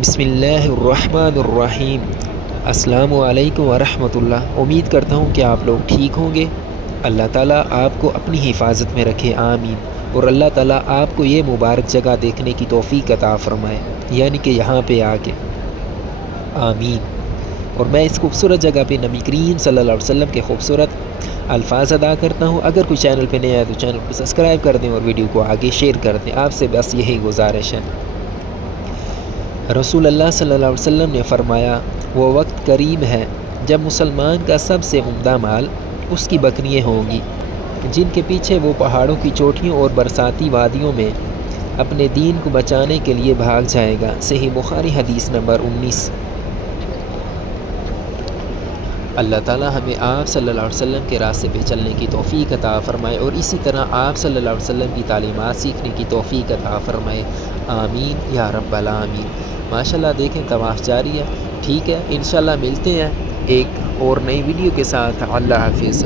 بسم اللہ الرحمن الرحیم۔ السلام علیکم ورحمۃ اللہ۔ امید کرتا ہوں کہ آپ لوگ ٹھیک ہوں گے۔ اللہ تعالیٰ آپ کو اپنی حفاظت میں رکھے، آمین۔ اور اللہ تعالیٰ آپ کو یہ مبارک جگہ دیکھنے کی توفیق عطا فرمائے، یعنی کہ یہاں پہ آ کے، آمین۔ اور میں اس خوبصورت جگہ پہ نبی کریم صلی اللہ علیہ وسلم کے خوبصورت الفاظ ادا کرتا ہوں۔ اگر کوئی چینل پہ نہیں آیا تو چینل کو سبسکرائب کر دیں اور ویڈیو کو آگے شیئر کر دیں۔ آپ سے بس یہی گزارش ہے۔ رسول اللہ صلی اللہ علیہ وسلم نے فرمایا، وہ وقت قریب ہے جب مسلمان کا سب سے عمدہ مال اس کی بکریاں ہوں گی، جن کے پیچھے وہ پہاڑوں کی چوٹیوں اور برساتی وادیوں میں اپنے دین کو بچانے کے لیے بھاگ جائے گا۔ صحیح بخاری حدیث نمبر 19۔ اللہ تعالیٰ ہمیں آپ صلی اللہ علیہ وسلم کے راستے پہ چلنے کی توفیق عطا فرمائے، اور اسی طرح آپ صلی اللہ علیہ وسلم کی تعلیمات سیکھنے کی توفیق عطا فرمائے، آمین یا رب العالمین۔ ماشاءاللہ دیکھیں طواف جاری ہے، ٹھیک ہے، انشاءاللہ ملتے ہیں ایک اور نئی ویڈیو کے ساتھ۔ اللہ حافظ۔